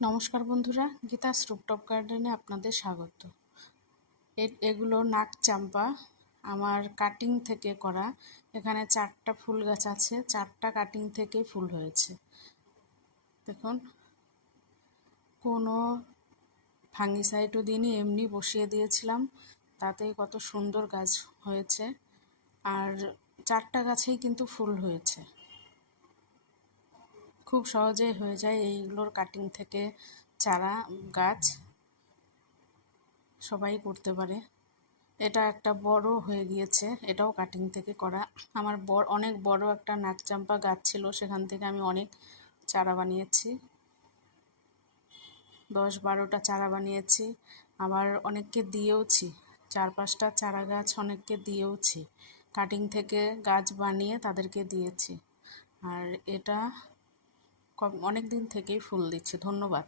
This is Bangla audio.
নমস্কার বন্ধুরা, গীতাস রুপটপ গার্ডেনে আপনাদের স্বাগত। এগুলো নাক চাম্পা, আমার কাটিং থেকে করা। এখানে 4টা ফুল গাছ আছে, 4টা কাটিং থেকে ফুল হয়েছে। দেখুন, কোনো ফাঙ্গিসাইডও দিইনি, এমনি বসিয়ে দিয়েছিলাম, তাতে কত সুন্দর গাছ হয়েছে। আর 4টা গাছেই কিন্তু ফুল হয়েছে। খুব সহজেই হয়ে যায় এইগুলোর কাটিং থেকে চারা গাছ, সবাই করতে পারে। এটা একটা বড় হয়ে গিয়েছে, এটাও কাটিং থেকে করা। আমার অনেক বড় একটা নাকচাম্পা গাছ ছিল, সেখান থেকে আমি অনেক চারা বানিয়েছি, 10-12টা চারা বানিয়েছি। আবার অনেককে দিয়েওছি, 4-5টা চারা গাছ অনেককে দিয়েওছি, কাটিং থেকে গাছ বানিয়ে তাদেরকে দিয়েছি। আর এটা অনেক দিন থেকেই ফুল দিচ্ছে। ধন্যবাদ।